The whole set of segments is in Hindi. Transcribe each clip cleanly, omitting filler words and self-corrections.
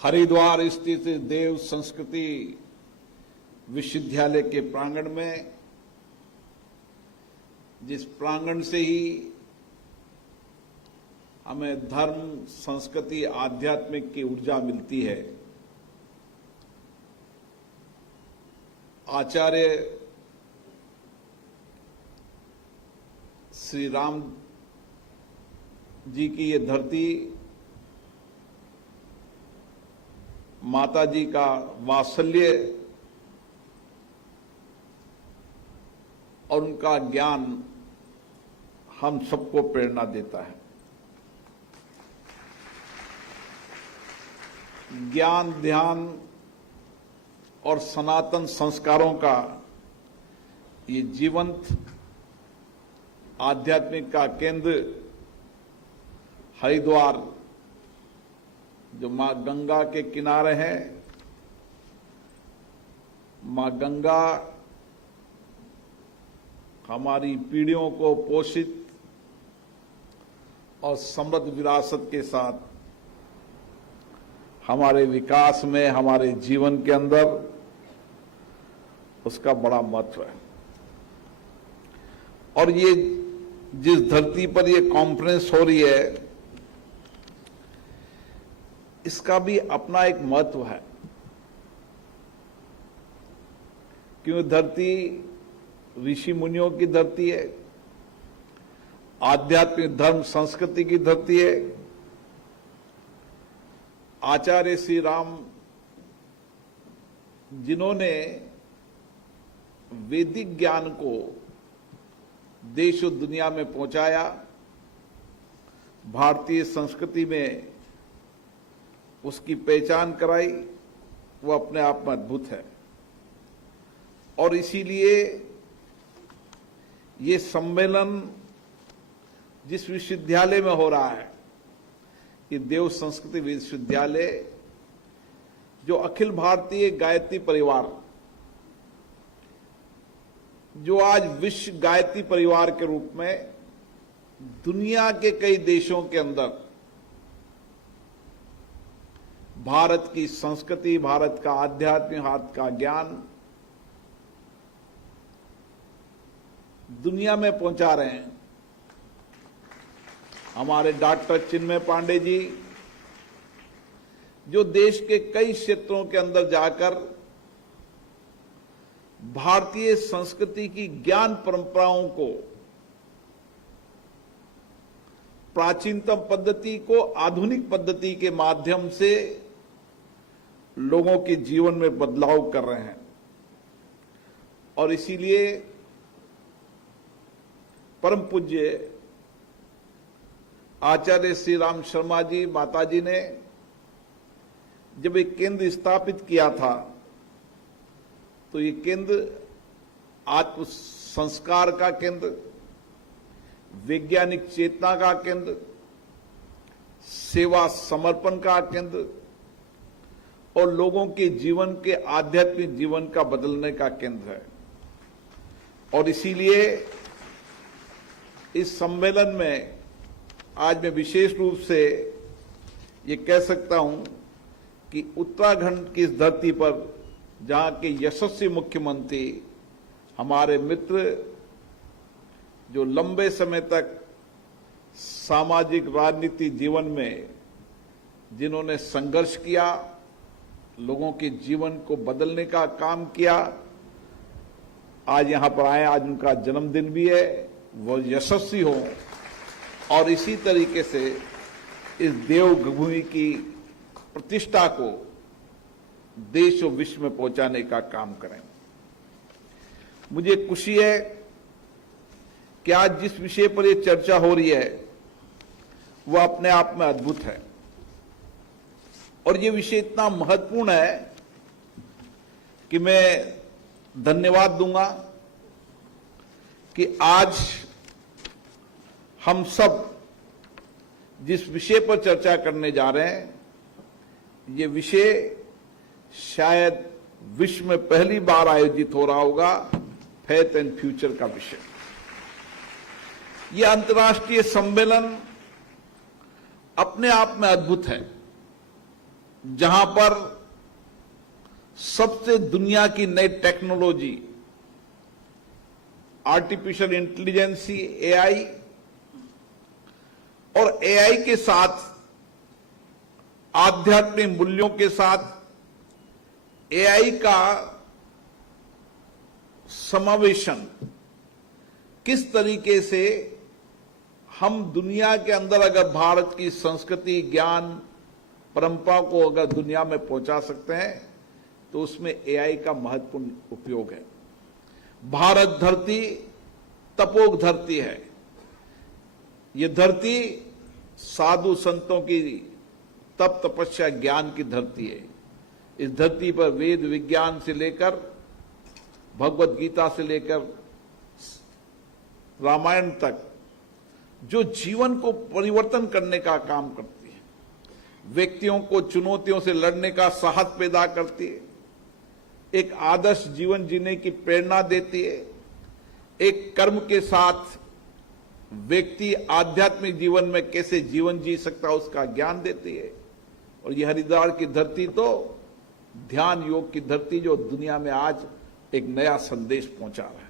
हरिद्वार स्थित देव संस्कृति विश्वविद्यालय के प्रांगण में, जिस प्रांगण से ही हमें धर्म, संस्कृति, आध्यात्मिक की ऊर्जा मिलती है, आचार्य श्री राम जी की ये धरती माता जी का वात्सल्य और उनका ज्ञान हम सबको प्रेरणा देता है। ज्ञान, ध्यान और सनातन संस्कारों का ये जीवंत आध्यात्मिक का केंद्र हरिद्वार, जो मां गंगा के किनारे है, मां गंगा हमारी पीढ़ियों को पोषित और समृद्ध विरासत के साथ हमारे विकास में, हमारे जीवन के अंदर उसका बड़ा महत्व है। और ये जिस धरती पर ये कॉन्फ्रेंस हो रही है, इसका भी अपना एक महत्व है, क्योंकि धरती ऋषि मुनियों की धरती है, आध्यात्मिक धर्म संस्कृति की धरती है। आचार्य श्री राम जिन्होंने वैदिक ज्ञान को देश और दुनिया में पहुंचाया, भारतीय संस्कृति में उसकी पहचान कराई, वो अपने आप में अद्भुत है। और इसीलिए ये सम्मेलन जिस विश्वविद्यालय में हो रहा है, ये देव संस्कृति विश्वविद्यालय, जो अखिल भारतीय गायत्री परिवार, जो आज विश्व गायत्री परिवार के रूप में दुनिया के कई देशों के अंदर भारत की संस्कृति, भारत का आध्यात्मिक, भारत का ज्ञान दुनिया में पहुंचा रहे हैं। हमारे डॉक्टर चिन्मय पांडे जी, जो देश के कई क्षेत्रों के अंदर जाकर भारतीय संस्कृति की ज्ञान परंपराओं को, प्राचीनतम पद्धति को आधुनिक पद्धति के माध्यम से लोगों के जीवन में बदलाव कर रहे हैं। और इसीलिए परम पूज्य आचार्य श्री राम शर्मा जी माता जी ने जब एक केंद्र स्थापित किया था, तो ये केंद्र आत्म संस्कार का केंद्र, वैज्ञानिक चेतना का केंद्र, सेवा समर्पण का केंद्र और लोगों के जीवन के आध्यात्मिक जीवन का बदलने का केंद्र है। और इसीलिए इस सम्मेलन में आज मैं विशेष रूप से ये कह सकता हूं कि उत्तराखंड की इस धरती पर, जहां के यशस्वी मुख्यमंत्री, हमारे मित्र, जो लंबे समय तक सामाजिक राजनीति जीवन में जिन्होंने संघर्ष किया, लोगों के जीवन को बदलने का काम किया, आज यहां पर आए। आज उनका जन्मदिन भी है, वो यशस्वी हो और इसी तरीके से इस देवभूमि की प्रतिष्ठा को देश और विश्व में पहुंचाने का काम करें। मुझे खुशी है कि आज जिस विषय पर यह चर्चा हो रही है वह अपने आप में अद्भुत है। और ये विषय इतना महत्वपूर्ण है कि मैं धन्यवाद दूंगा कि आज हम सब जिस विषय पर चर्चा करने जा रहे हैं, ये विषय शायद विश्व में पहली बार आयोजित हो रहा होगा, फेथ एंड फ्यूचर का विषय। यह अंतर्राष्ट्रीय सम्मेलन अपने आप में अद्भुत है। जहां पर सबसे दुनिया की नई टेक्नोलॉजी, आर्टिफिशियल इंटेलिजेंसी, एआई, और एआई के साथ आध्यात्मिक मूल्यों के साथ एआई का समावेशन किस तरीके से हम दुनिया के अंदर अगर भारत की संस्कृति, ज्ञान, परंपरा को अगर दुनिया में पहुंचा सकते हैं तो उसमें एआई का महत्वपूर्ण उपयोग है। भारत धरती तपोक धरती है। ये धरती साधु संतों की तप तपस्या ज्ञान की धरती है। इस धरती पर वेद विज्ञान से लेकर भगवत गीता से लेकर रामायण तक जो जीवन को परिवर्तन करने का काम करती है, व्यक्तियों को चुनौतियों से लड़ने का साहस पैदा करती है, एक आदर्श जीवन जीने की प्रेरणा देती है, एक कर्म के साथ व्यक्ति आध्यात्मिक जीवन में कैसे जीवन जी सकता है उसका ज्ञान देती है। और यह हरिद्वार की धरती तो ध्यान योग की धरती जो दुनिया में आज एक नया संदेश पहुंचा रहा है।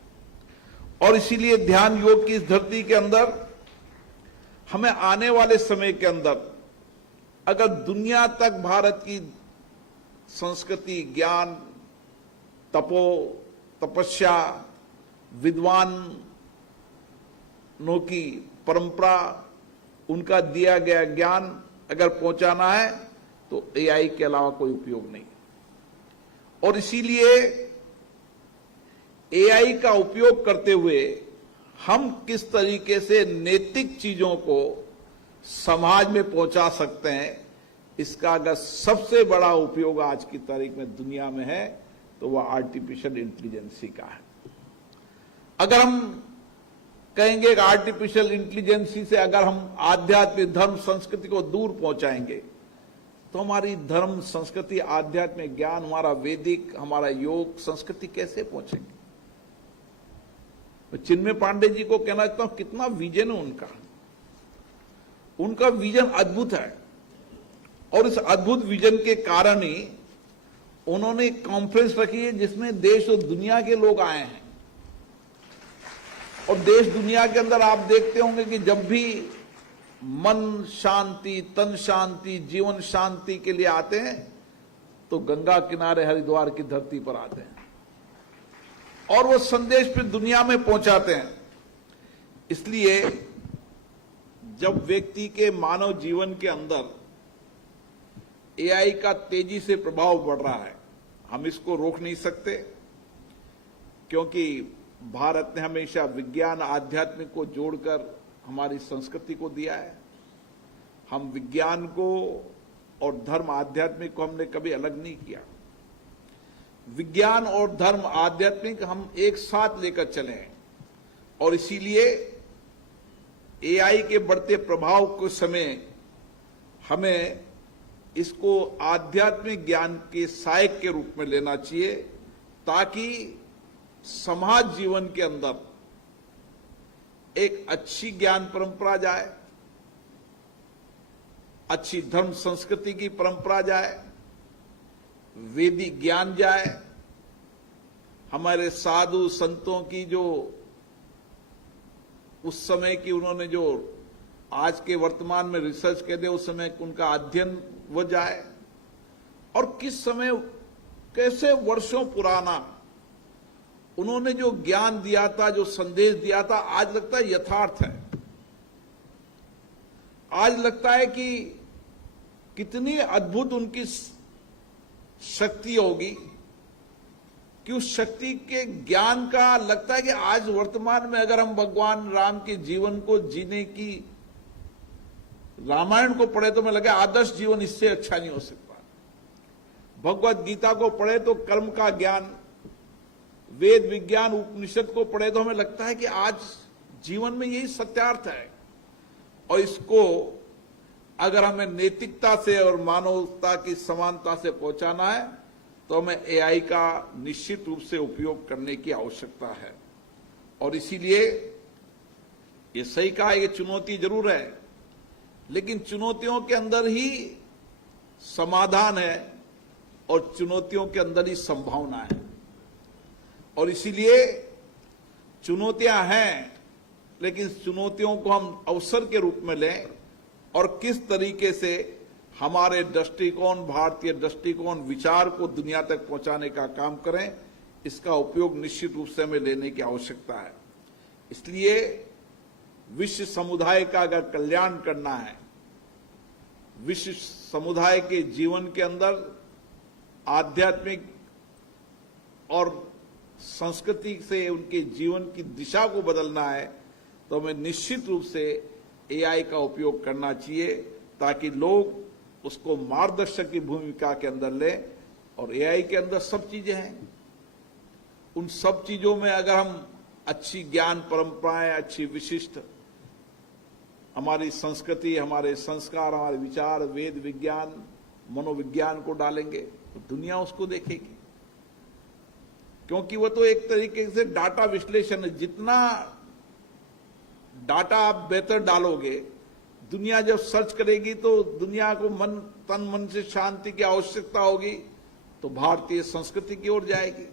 और इसीलिए ध्यान योग की इस धरती के अंदर हमें आने वाले समय के अंदर अगर दुनिया तक भारत की संस्कृति, ज्ञान, तपस्या, विद्वानों की परंपरा, उनका दिया गया ज्ञान अगर पहुंचाना है तो एआई के अलावा कोई उपयोग नहीं। और इसीलिए एआई का उपयोग करते हुए हम किस तरीके से नैतिक चीजों को समाज में पहुंचा सकते हैं, इसका अगर सबसे बड़ा उपयोग आज की तारीख में दुनिया में है तो वह आर्टिफिशियल इंटेलिजेंसी का है। अगर हम कहेंगे कि आर्टिफिशियल इंटेलिजेंसी से अगर हम आध्यात्मिक धर्म संस्कृति को दूर पहुंचाएंगे तो हमारी धर्म संस्कृति, आध्यात्मिक ज्ञान, हमारा वैदिक, हमारा योग संस्कृति कैसे पहुंचेंगे। मैं चिन्मय पांडे जी को कहना चाहता हूं, कितना विजन है उनका विजन अद्भुत है। और इस अद्भुत विजन के कारण ही उन्होंने एक कॉन्फ्रेंस रखी है जिसमें देश और दुनिया के लोग आए हैं। और देश दुनिया के अंदर आप देखते होंगे कि जब भी मन शांति, तन शांति, जीवन शांति के लिए आते हैं तो गंगा किनारे हरिद्वार की धरती पर आते हैं और वो संदेश फिर दुनिया में पहुंचाते हैं। इसलिए जब व्यक्ति के मानव जीवन के अंदर एआई का तेजी से प्रभाव बढ़ रहा है, हम इसको रोक नहीं सकते, क्योंकि भारत ने हमेशा विज्ञान आध्यात्मिक को जोड़कर हमारी संस्कृति को दिया है। हम विज्ञान को और धर्म आध्यात्मिक को हमने कभी अलग नहीं किया। विज्ञान और धर्म आध्यात्मिक हम एक साथ लेकर चले हैं। और इसीलिए एआई के बढ़ते प्रभाव के समय हमें इसको आध्यात्मिक ज्ञान के सहायक के रूप में लेना चाहिए, ताकि समाज जीवन के अंदर एक अच्छी ज्ञान परंपरा जाए, अच्छी धर्म संस्कृति की परंपरा जाए, वैदिक ज्ञान जाए, हमारे साधु संतों की जो उस समय की उन्होंने जो आज के वर्तमान में रिसर्च कहते उस समय उनका अध्ययन वो जाए, और किस समय कैसे वर्षों पुराना उन्होंने जो ज्ञान दिया था, जो संदेश दिया था, आज लगता है यथार्थ है। आज लगता है कि कितनी अद्भुत उनकी शक्ति होगी कि उस शक्ति के ज्ञान का लगता है कि आज वर्तमान में अगर हम भगवान राम के जीवन को जीने की, रामायण को पढ़े तो मैं लगा आदर्श जीवन इससे अच्छा नहीं हो सकता। भगवत गीता को पढ़े तो कर्म का ज्ञान, वेद विज्ञान उपनिषद को पढ़े तो हमें लगता है कि आज जीवन में यही सत्यार्थ है। और इसको अगर हमें नैतिकता से और मानवता की समानता से पहुंचाना है तो हमें एआई का निश्चित रूप से उपयोग करने की आवश्यकता है। और इसीलिए ये सही कहा, ये चुनौती जरूर है, लेकिन चुनौतियों के अंदर ही समाधान है और चुनौतियों के अंदर ही संभावना है। और इसीलिए चुनौतियां हैं, लेकिन चुनौतियों को हम अवसर के रूप में लें और किस तरीके से हमारे दृष्टिकोण, भारतीय दृष्टिकोण, विचार को दुनिया तक पहुंचाने का काम करें, इसका उपयोग निश्चित रूप से हमें लेने की आवश्यकता है। इसलिए विश्व समुदाय का अगर कल्याण करना है, विश्व समुदाय के जीवन के अंदर आध्यात्मिक और संस्कृति से उनके जीवन की दिशा को बदलना है, तो हमें निश्चित रूप से एआई का उपयोग करना चाहिए, ताकि लोग उसको मार्गदर्शक की भूमिका के अंदर लें। और एआई के अंदर सब चीजें हैं, उन सब चीजों में अगर हम अच्छी ज्ञान परंपराएं, अच्छी विशिष्ट हमारी संस्कृति, हमारे संस्कार, हमारे विचार, वेद विज्ञान, मनोविज्ञान को डालेंगे तो दुनिया उसको देखेगी, क्योंकि वो तो एक तरीके से डाटा विश्लेषण है। जितना डाटा आप बेहतर डालोगे, दुनिया जब सर्च करेगी तो दुनिया को तन मन से शांति की आवश्यकता होगी, तो भारतीय संस्कृति की ओर जाएगी।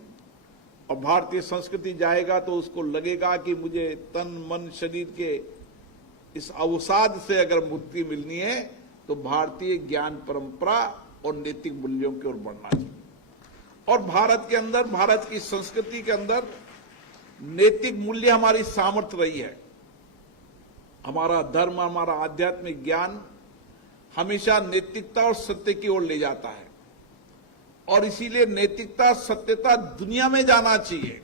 और भारतीय संस्कृति जाएगा तो उसको लगेगा कि मुझे तन मन शरीर के इस अवसाद से अगर मुक्ति मिलनी है तो भारतीय ज्ञान परंपरा और नैतिक मूल्यों की ओर बढ़ना चाहिए। और भारत के अंदर, भारत की संस्कृति के अंदर नैतिक मूल्य हमारी सामर्थ्य रही है। हमारा धर्म, हमारा आध्यात्मिक ज्ञान हमेशा नैतिकता और सत्य की ओर ले जाता है, और इसीलिए नैतिकता, सत्यता दुनिया में जाना चाहिए।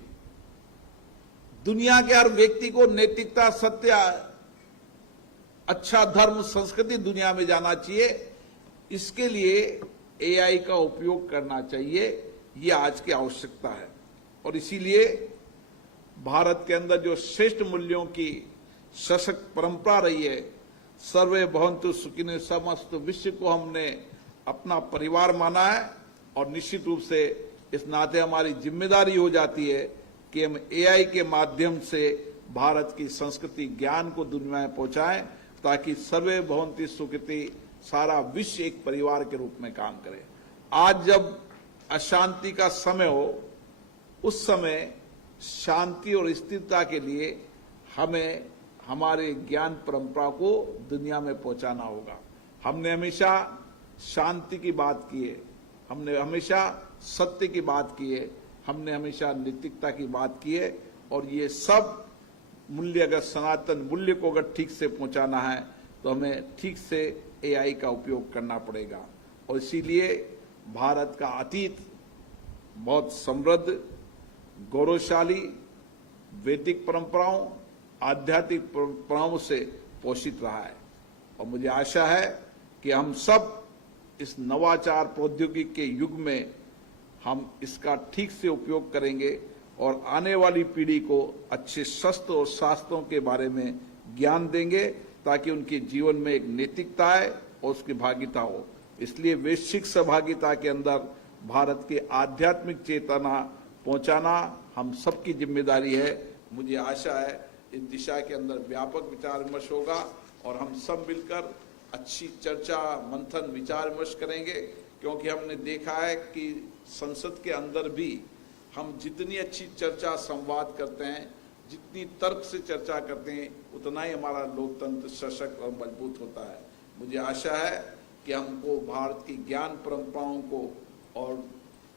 दुनिया के हर व्यक्ति को नैतिकता, सत्य, अच्छा धर्म, संस्कृति दुनिया में जाना चाहिए। इसके लिए एआई का उपयोग करना चाहिए, ये आज की आवश्यकता है। और इसीलिए भारत के अंदर जो श्रेष्ठ मूल्यों की सशक्त परंपरा रही है, सर्वे भवन्तु सुखिनः, समस्त विश्व को हमने अपना परिवार माना है, और निश्चित रूप से इस नाते हमारी जिम्मेदारी हो जाती है कि हम एआई के माध्यम से भारत की संस्कृति, ज्ञान को दुनिया में पहुंचाएं, ताकि सर्वे भवन्ति सुखिनः, सारा विश्व एक परिवार के रूप में काम करे। आज जब अशांति का समय हो, उस समय शांति और स्थिरता के लिए हमें हमारे ज्ञान परंपरा को दुनिया में पहुंचाना होगा। हमने हमेशा शांति की बात की है, हमने हमेशा सत्य की बात की है, हमने हमेशा नैतिकता की बात की है, और ये सब मूल्य, अगर सनातन मूल्य को अगर ठीक से पहुंचाना है तो हमें ठीक से एआई का उपयोग करना पड़ेगा। और इसीलिए भारत का अतीत बहुत समृद्ध, गौरवशाली, वैदिक परंपराओं, आध्यात्मिक परंपराओं से पोषित रहा है। और मुझे आशा है कि हम सब इस नवाचार प्रौद्योगिकी के युग में हम इसका ठीक से उपयोग करेंगे और आने वाली पीढ़ी को अच्छे शस्त्र और शास्त्रों के बारे में ज्ञान देंगे, ताकि उनके जीवन में एक नैतिकता है और उसकी भागीता हो। इसलिए वैश्विक सहभागिता के अंदर भारत की आध्यात्मिक चेतना पहुंचाना हम सबकी जिम्मेदारी है। मुझे आशा है इस दिशा के अंदर व्यापक विचार विमर्श होगा और हम सब मिलकर अच्छी चर्चा, मंथन, विचार विमर्श करेंगे, क्योंकि हमने देखा है कि संसद के अंदर भी हम जितनी अच्छी चर्चा, संवाद करते हैं, जितनी तर्क से चर्चा करते हैं, उतना ही हमारा लोकतंत्र सशक्त और मजबूत होता है। मुझे आशा है कि हमको भारत की ज्ञान परंपराओं को और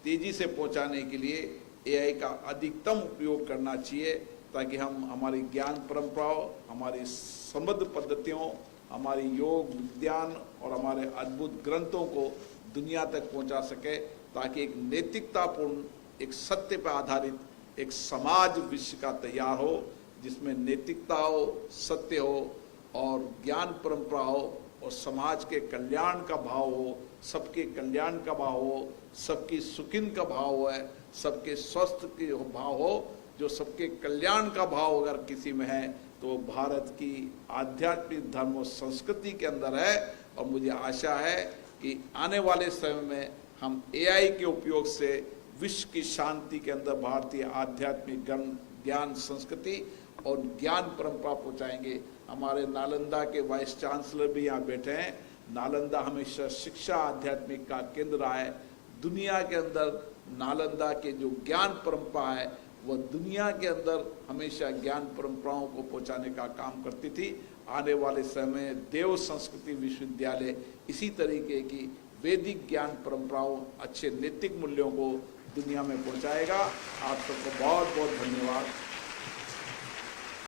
तेजी से पहुंचाने के लिए एआई का अधिकतम उपयोग करना चाहिए, ताकि हम हमारी ज्ञान परंपराओं, हमारी समृद्ध पद्धतियों, हमारी योग, विज्ञान और हमारे अद्भुत ग्रंथों को दुनिया तक पहुंचा सके, ताकि एक नैतिकतापूर्ण, एक सत्य पर आधारित एक समाज विश्व का तैयार हो, जिसमें नैतिकता हो, सत्य हो और ज्ञान परंपरा हो और समाज के कल्याण का भाव हो, सबके कल्याण का भाव हो, सबकी सुखिन का भाव है, सबके स्वस्थ के भाव हो। जो सबके कल्याण का भाव अगर किसी में है तो भारत की आध्यात्मिक धर्म और संस्कृति के अंदर है। और मुझे आशा है कि आने वाले समय में हम एआई के उपयोग से विश्व की शांति के अंदर भारतीय आध्यात्मिक ज्ञान, संस्कृति और ज्ञान परंपरा पहुंचाएंगे। हमारे नालंदा के वाइस चांसलर भी यहाँ बैठे हैं, नालंदा हमेशा शिक्षा आध्यात्मिक का केंद्र रहा है। दुनिया के अंदर नालंदा के जो ज्ञान परंपरा है वह दुनिया के अंदर हमेशा ज्ञान परंपराओं को पहुंचाने का काम करती थी। आने वाले समय में देव संस्कृति विश्वविद्यालय इसी तरीके की वैदिक ज्ञान परंपराओं, अच्छे नैतिक मूल्यों को दुनिया में पहुंचाएगा। आप सबको बहुत बहुत धन्यवाद।